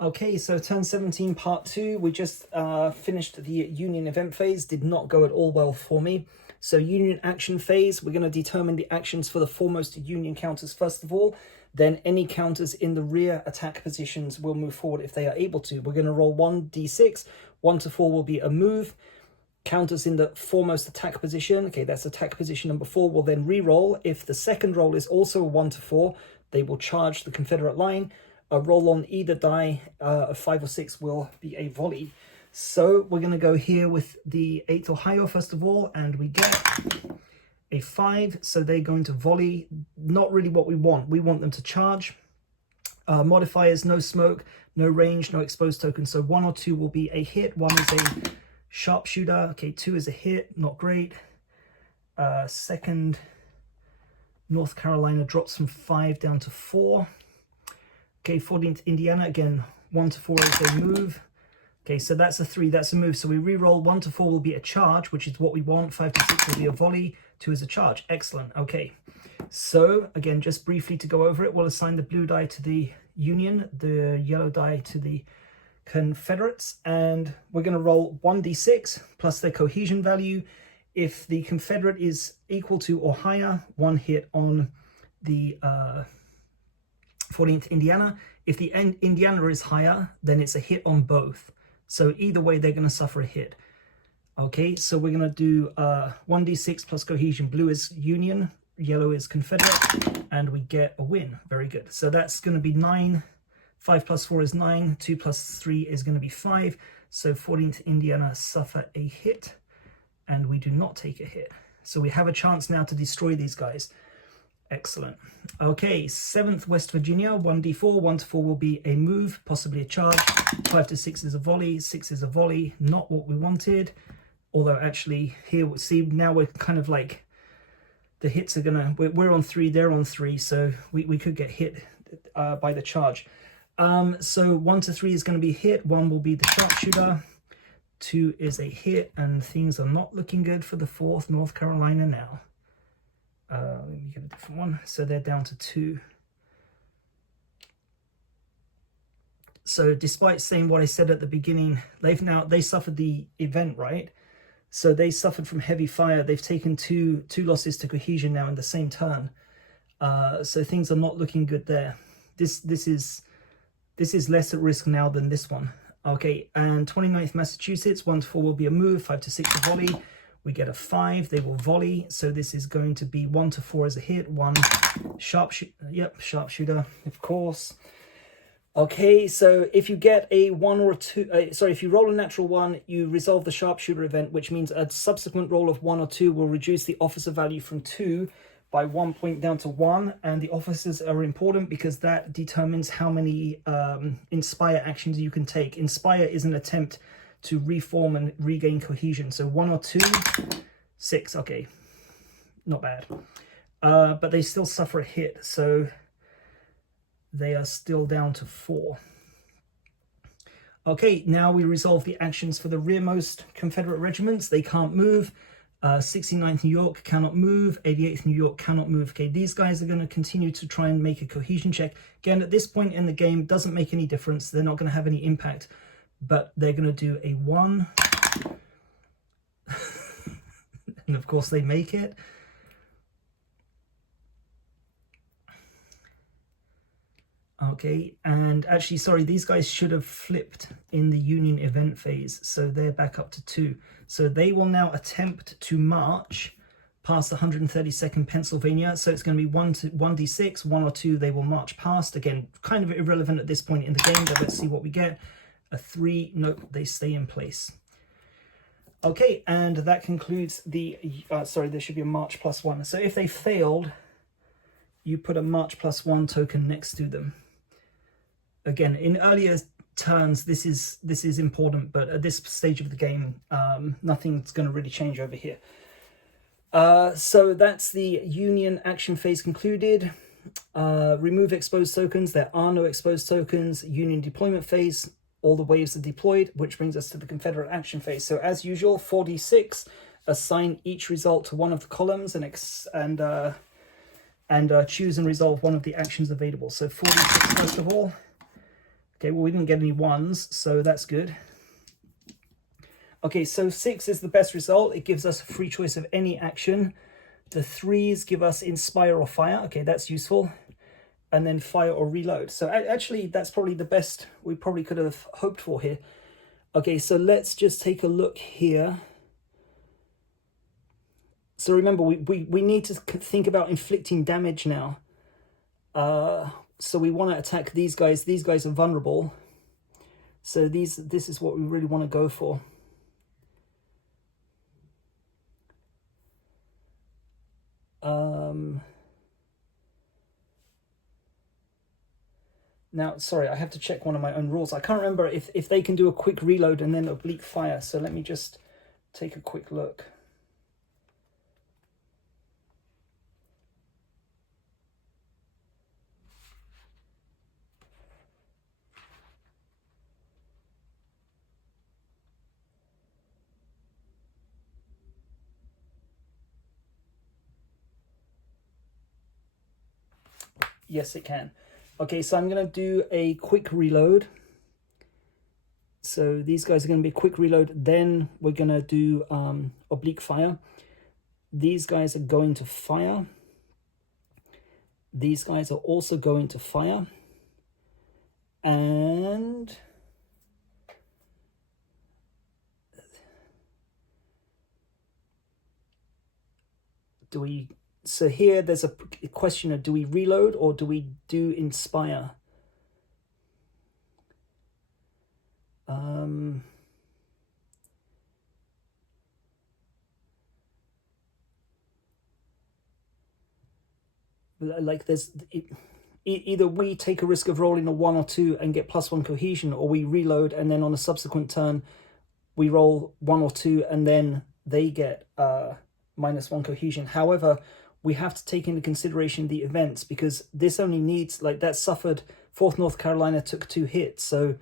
Okay, so turn 17, part 2. We just finished the Union event phase. Did not go at all well for me. So Union action phase, we're going to determine the actions for the foremost Union counters first of all. Then any counters in the rear attack positions will move forward if they are able to. We're going to roll 1d6. 1 to 4 will be a move. Counters in the foremost attack position, okay, that's attack position number 4, will then re-roll. If the second roll is also a 1 to 4, they will charge the Confederate line. A roll on either die of 5 or 6 will be a volley. So we're going to go here with the 8th Ohio first of all, and we get a 5. So they're going to volley. Not really what we want. We want them to charge. Modifiers, no smoke, no range, no exposed tokens. So 1 or 2 will be a hit. 1 is a sharpshooter. Okay, 2 is a hit. Not great. Second, North Carolina drops from 5 down to 4. Okay, 14th Indiana, again, 1 to 4 is a move. Okay, so that's a 3, that's a move. So we re-roll. 1 to 4 will be a charge, which is what we want. 5 to 6 will be a volley. 2 is a charge. Excellent. Okay, so again, just briefly to go over it, we'll assign the blue die to the Union, the yellow die to the Confederates, and we're going to roll 1d6 plus their cohesion value. If the Confederate is equal to or higher, 1 hit on the 14th Indiana. If the Indiana is higher, then it's a hit on both. So either way, they're going to suffer a hit. Okay, so we're going to do 1d6 plus cohesion. Blue is Union, yellow is Confederate, and we get a win. Very good. So that's going to be 9. 5 plus 4 is 9. 2 plus 3 is going to be 5. So 14th Indiana suffer a hit, and we do not take a hit. So we have a chance now to destroy these guys. Excellent. Okay, 7th West Virginia, 1d4. 1 to 4 will be a move, possibly a charge. 5 to 6 is a volley. 6 is a volley. Not what we wanted. Although actually here, see, now we're kind of like, the hits are gonna, we're on 3, they're on 3, so we could get hit by the charge. So 1 to 3 is going to be hit. 1 will be the sharpshooter. 2 is a hit, and things are not looking good for the 4th North Carolina now. Let me get a different one. So they're down to 2. So despite saying what I said at the beginning, they suffered the event, right? So they suffered from heavy fire. They've taken two losses to cohesion now in the same turn. So things are not looking good there. This is less at risk now than this one. Okay, and 29th Massachusetts, 1 to 4 will be a move. 5 to 6 a volley. We get a 5, they will volley. So this is going to be 1 to 4 as a hit. 1 sharpshooter. Yep, sharpshooter, of course. Okay, so if you get a 1 or a 2, if you roll a natural 1, you resolve the sharpshooter event, which means a subsequent roll of 1 or 2 will reduce the officer value from 2 by 1 point down to 1. And the officers are important because that determines how many Inspire actions you can take. Inspire is an attempt to reform and regain cohesion. So 1 or 2, 6, okay, not bad. But they still suffer a hit, so they are still down to 4. Okay, now we resolve the actions for the rearmost Confederate regiments. They can't move. 69th New York cannot move. 88th New York cannot move. Okay, these guys are going to continue to try and make a cohesion check. Again, at this point in the game, doesn't make any difference. They're not going to have any impact, but they're going to do a 1. And of course they make it. Okay, and actually, sorry, these guys should have flipped in the Union event phase, so they're back up to 2. So they will now attempt to march past 132nd Pennsylvania. So it's going to be 1d6, 1 or 2 they will march past. Again, kind of irrelevant at this point in the game, but let's see what we get. A 3, nope, they stay in place. Okay, and that concludes the, sorry, there should be a march +1. So if they failed, you put a march +1 token next to them. Again, in earlier turns, this is important, but at this stage of the game, nothing's going to really change over here. So that's the Union action phase concluded. Remove exposed tokens. There are no exposed tokens. Union deployment phase. All the waves are deployed, which brings us to the Confederate action phase. So as usual, 4d6. Assign each result to one of the columns and choose and resolve one of the actions available. So 4d6 first of all. Okay, well, we didn't get any 1s, so that's good. Okay, so 6 is the best result. It gives us a free choice of any action. The 3s give us inspire or fire. Okay, that's useful. And then fire or reload. So actually, that's probably the best we probably could have hoped for here. Okay, so let's just take a look here. So remember, we need to think about inflicting damage now. So we want to attack these guys. These guys are vulnerable. So this is what we really want to go for. Now, sorry, I have to check one of my own rules. I can't remember if they can do a quick reload and then oblique fire. So let me just take a quick look. Yes, it can. Okay, so I'm going to do a quick reload. So these guys are going to be quick reload. Then we're going to do oblique fire. These guys are going to fire. These guys are also going to fire. And do we... So here there's a question of, do we reload or do we do inspire? Like there's... Either we take a risk of rolling a 1 or 2 and get +1 cohesion, or we reload and then on a subsequent turn we roll 1 or 2 and then they get -1 cohesion. However, we have to take into consideration the events, because this only needs, like, that suffered, 4th North Carolina took 2 hits, so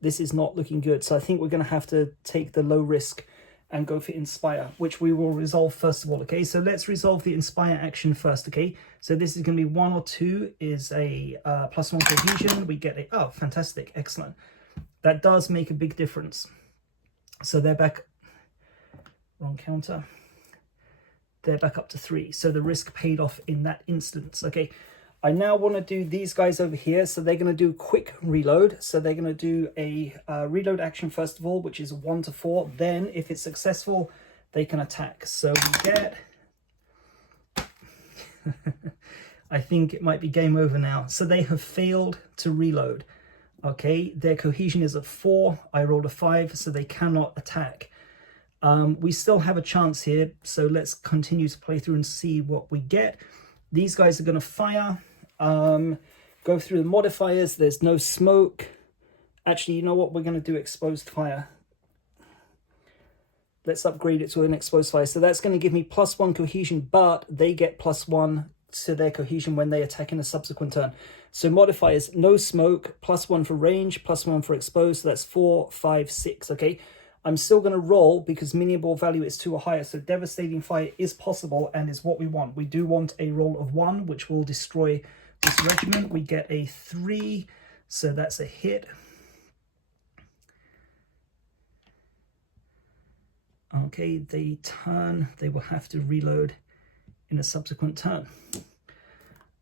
this is not looking good. So I think we're going to have to take the low risk and go for inspire, which we will resolve first of all. Okay, so let's resolve the inspire action first. Okay, so this is going to be 1 or 2 is a +1 cohesion. We get a, oh, fantastic, excellent. That does make a big difference. So they're back, wrong counter. They're back up to 3. So the risk paid off in that instance. Okay, I now want to do these guys over here. So they're going to do quick reload. So they're going to do a reload action first of all, which is 1 to 4. Then if it's successful, they can attack. So we get... I think it might be game over now. So they have failed to reload. Okay, their cohesion is at 4. I rolled a 5, so they cannot attack. We still have a chance here, so let's continue to play through and see what we get. These guys are going to fire. Go through the modifiers. There's no smoke. Actually, you know what? We're going to do exposed fire. Let's upgrade it to an exposed fire. So that's going to give me +1 cohesion, but they get +1 to their cohesion when they attack in a subsequent turn. So modifiers, no smoke, +1 for range, +1 for exposed. So that's 4, 5, 6. Okay. I'm still going to roll because minion ball value is 2 or higher. So devastating fire is possible and is what we want. We do want a roll of 1, which will destroy this regiment. We get a 3, so that's a hit. Okay, they turn. They will have to reload in a subsequent turn.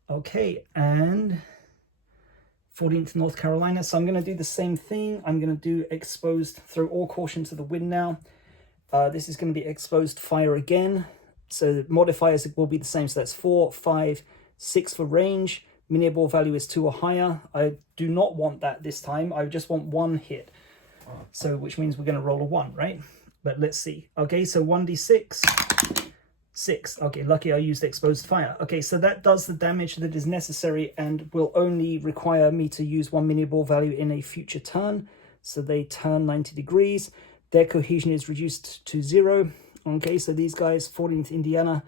Okay, and 14th North Carolina. So I'm going to do the same thing. I'm going to do exposed, throw all caution to the wind now. This is going to be exposed fire again. So the modifiers will be the same. So that's 4, 5, 6 for range. Minion ball value is 2 or higher. I do not want that this time. I just want 1 hit. So which means we're going to roll a 1, right? But let's see. Okay, so 1d6. 6. Okay, lucky I used exposed fire. Okay, so that does the damage that is necessary and will only require me to use 1 minion ball value in a future turn. So they turn 90 degrees. Their cohesion is reduced to 0. Okay, so these guys, 14th Indiana,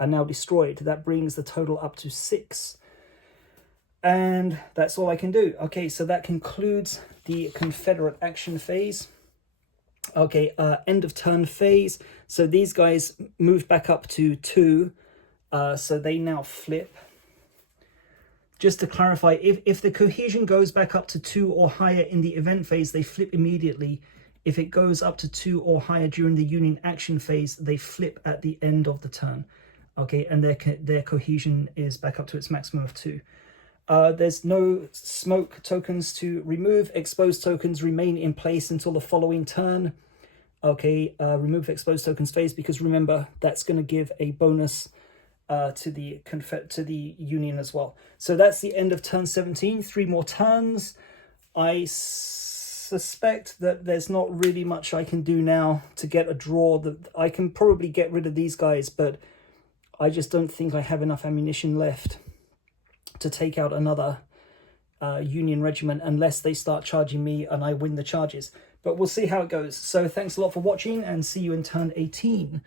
are now destroyed. That brings the total up to 6. And that's all I can do. Okay, so that concludes the Confederate action phase. Okay, end of turn phase. So these guys moved back up to 2. So they now flip. just to clarify, if the cohesion goes back up to 2 or higher in the event phase, they flip immediately. If it goes up to 2 or higher during the union action phase, they flip at the end of the turn. Okay, and their cohesion is back up to its maximum of 2. There's no smoke tokens to remove. Exposed tokens remain in place until the following turn. Okay, remove exposed tokens phase, because remember, that's going to give a bonus to the union as well. So that's the end of turn 17. 3 more turns. I suspect that there's not really much I can do now to get a draw. That I can probably get rid of these guys, but I just don't think I have enough ammunition left to take out another Union regiment unless they start charging me and I win the charges. But we'll see how it goes. So thanks a lot for watching, and see you in turn 18.